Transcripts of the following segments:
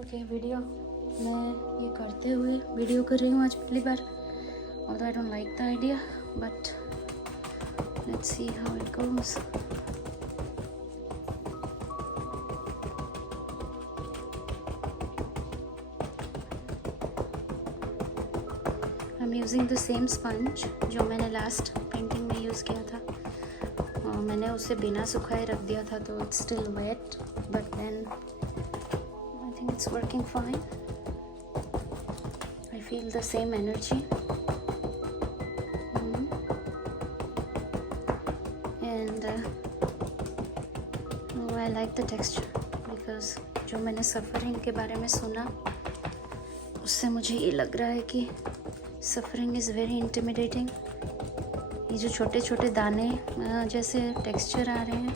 Okay video मैं ये करते हुए वीडियो कर रही हूँ आज पहली बार। although I don't like the idea, but let's see how it goes. I'm using the same sponge जो मैंने लास्ट पेंटिंग में यूज़ किया था। मैंने उसे बिना सुखाए रख दिया था तो it's still wet, but then I think it's working fine. I feel the same energy. And I like the texture because जो मैंने सफ़रिंग के बारे में सुना उससे मुझे ये लग रहा है कि सफ़रिंग इज़ वेरी इंटिमिडेटिंग। ये जो छोटे छोटे दाने जैसे टेक्सचर आ रहे हैं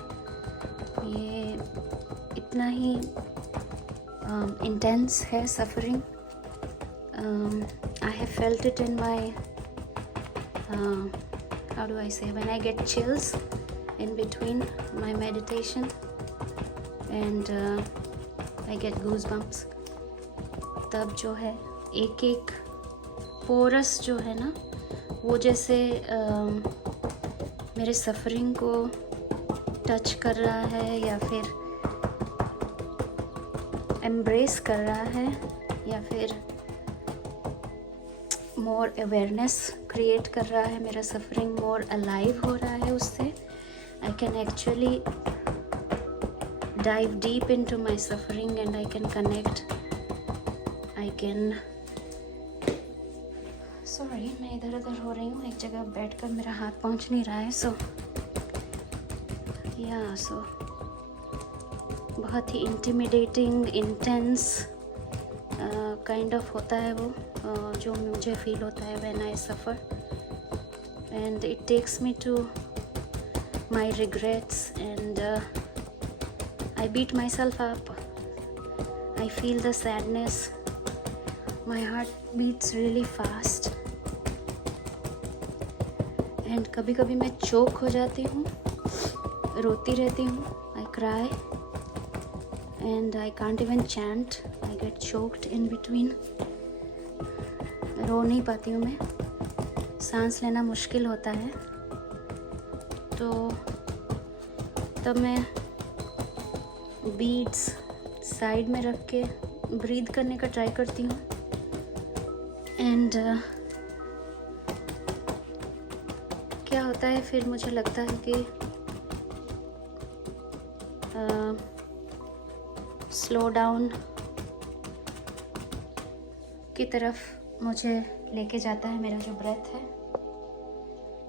ये इतना ही इंटेंस है suffering. I have felt it in my how do I say, when I get chills in between my meditation and I get goosebumps, तब जो है एक एक पोरस जो है ना वो जैसे मेरे सफ़रिंग को टच कर रहा है या फिर एम्ब्रेस कर रहा है या फिर मोर अवेयरनेस क्रिएट कर रहा है। मेरा सफ़रिंग मोर अलाइव हो रहा है उससे। I can actually dive deep into my suffering and I can connect. I can sorry मैं इधर उधर हो रही हूँ एक जगह बैठकर, मेरा हाथ पहुँच नहीं रहा है। सो बहुत ही इंटिमिडेटिंग इंटेंस काइंड ऑफ होता है वो जो मुझे फील होता है when I suffer, and it takes me to my regrets and I beat myself up. I feel the sadness. My heart beats really fast. And कभी कभी मैं चोक हो जाती हूँ, रोती रहती हूँ. I cry. And I can't even chant. I get choked in between. रो नहीं पाती हूँ मैं. सांस लेना मुश्किल होता है. तो तब मैं बीड्स साइड में रख के ब्रीथ करने का ट्राई करती हूँ एंड क्या होता है फिर मुझे लगता है कि स्लो डाउन की तरफ मुझे लेके जाता है मेरा जो ब्रेथ है।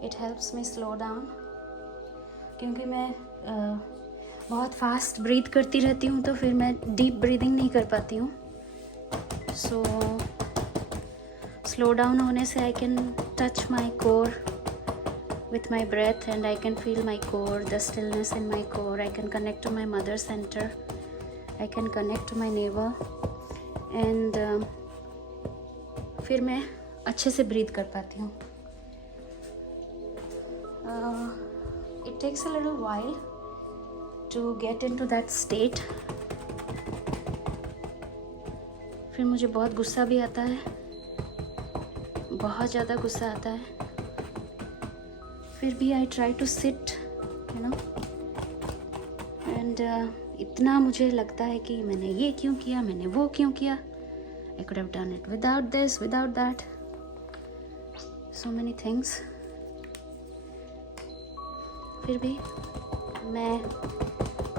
It helps me slow down क्योंकि मैं बहुत फास्ट ब्रीथ करती रहती हूँ तो फिर मैं डीप ब्रीदिंग नहीं कर पाती हूँ। सो स्लो डाउन होने से I can touch my core with my breath and I can feel my core, the stillness in my core. I can connect to my mother center. I can connect to my navel and फिर मैं अच्छे से breathe कर पाती हूँ। It takes a little while to get into that state. फिर मुझे बहुत गुस्सा भी आता है, बहुत ज़्यादा गुस्सा आता है। फिर भी I try to sit, you know, and इतना मुझे लगता है कि मैंने ये क्यों किया, मैंने वो क्यों किया. I could have done it without this, without that. So many things. फिर भी मैं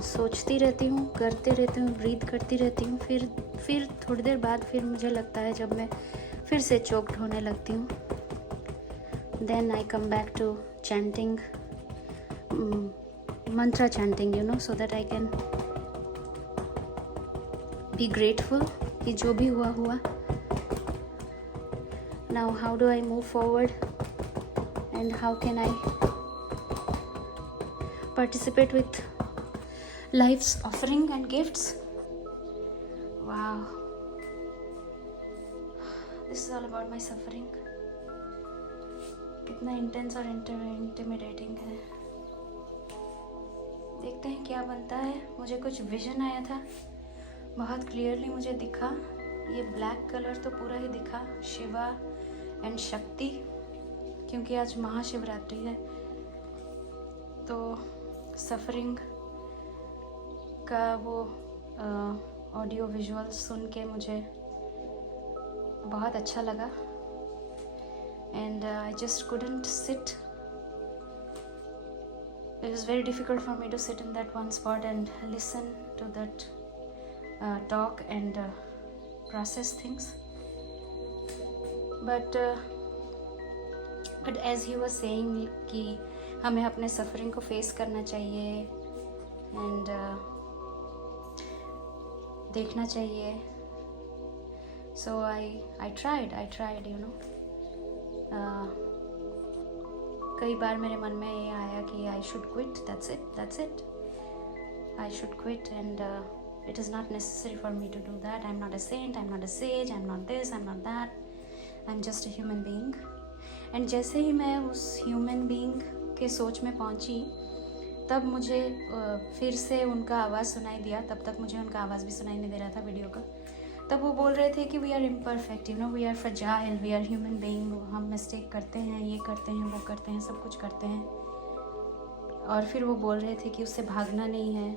सोचती रहती हूँ, करते रहती हूँ, ब्रीथ करती रहती हूँ। फिर थोड़ी देर बाद फिर मुझे लगता है जब मैं फिर से चोक्ड होने लगती हूँ, then I come back to chanting, mantra chanting, you know, so that I can be grateful कि जो भी हुआ हुआ. Now how do I move forward and how can I participate with life's offering and gifts? Wow, this is all about my suffering. कितना intense और intimidating है. देखते हैं क्या बनता है. मुझे कुछ विजन आया था बहुत क्लियरली मुझे दिखा, ये ब्लैक कलर तो पूरा ही दिखा, शिवा एंड शक्ति, क्योंकि आज महाशिवरात्रि है। तो सफरिंग का वो ऑडियो विजुअल सुन के मुझे बहुत अच्छा लगा। And I just couldn't sit, it was very difficult for me to sit in that one spot and listen to that talk and process things. But as he was saying कि हमें अपने suffering को face करना चाहिए and देखना चाहिए। सो I tried you know. कई बार मेरे मन में ये आया कि I should quit, that's it, I should quit and it is not necessary for me to do that. I'm not a saint, I'm not a sage, I'm not this, I'm not that, I'm just a human being. And जैसे ही मैं उस human being के सोच में पहुंची, तब मुझे फिर से उनका आवाज़ सुनाई दिया। तब तक मुझे उनका आवाज़ भी सुनाई नहीं दे रहा था वीडियो का। तब वो बोल रहे थे कि we are imperfect, you know, we are fragile, we are human being, हम मिस्टेक करते हैं, ये करते हैं, वो करते हैं, सब कुछ करते हैं। और फिर वो बोल रहे थे कि उससे भागना नहीं है,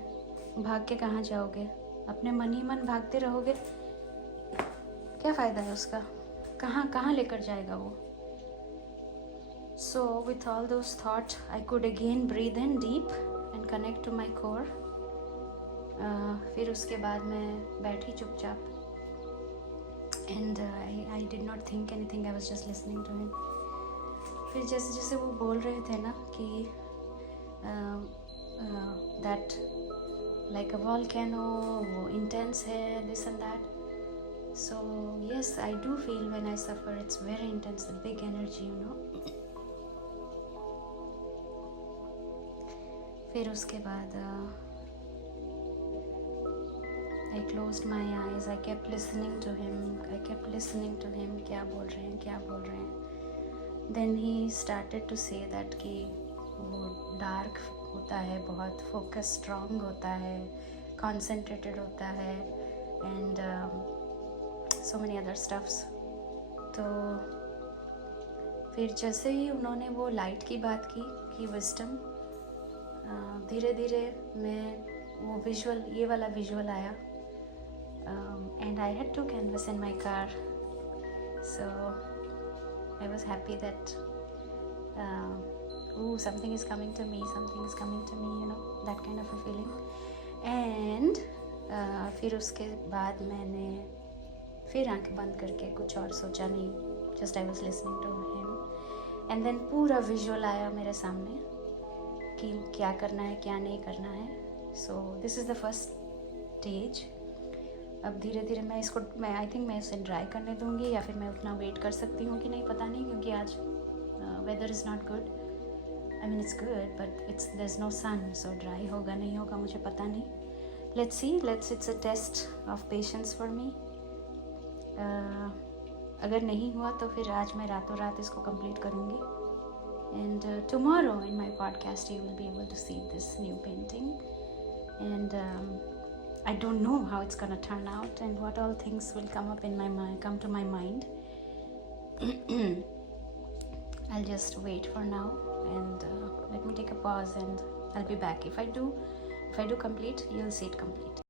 भाग के कहाँ जाओगे, अपने मन ही मन भागते रहोगे, क्या फ़ायदा है उसका, कहाँ लेकर जाएगा वो। So with all those thought I could again breathe in deep and connect to my core. फिर उसके बाद मैं बैठी चुपचाप and I did not think anything, I was just listening to him. फिर जैसे जैसे वो बोल रहे थे ना कि दैट लाइक अ वॉल्केनो, वो इंटेंस है, this and that. So yes, I do feel when I suffer, it's very intense, a big energy, you know. फिर उसके बाद I closed my eyes, I kept listening to him, क्या बोल रहे हैं। Then he started to say that कि वो dark होता है, बहुत फोकस स्ट्रॉन्ग होता है, कॉन्सेंट्रेटेड होता है and so many other stuffs। तो फिर जैसे ही उन्होंने वो लाइट की बात की कि विजडम, धीरे धीरे मैं वो विजुअल, ये वाला विजुअल आया। And I had two canvas in my car, so I was happy that something is coming to me, you know, that kind of a feeling. And फिर उसके बाद मैंने फिर आंखें बंद करके कुछ और सोचा नहीं, just I was listening to him and then पूरा विजुअल आया मेरे सामने कि क्या करना है, क्या नहीं करना है। So this is the first stage। अब धीरे धीरे मैं आई थिंक मैं इसे ड्राई करने दूँगी, या फिर मैं उतना वेट कर सकती हूँ कि नहीं, पता नहीं, क्योंकि आज weather is not good. I mean it's good but there is no sun, so dry होगा नहीं होगा मुझे पता नहीं। Let's see, it's a test of patience for me. अगर नहीं हुआ तो फिर आज मैं रातों रात इसको कंप्लीट करूँगी। And tomorrow in my podcast you will be able to see this new painting and I don't know how it's gonna turn out and what all things will come to my mind. I'll just wait for now and let me take a pause and I'll be back. If I do complete, you'll see it complete.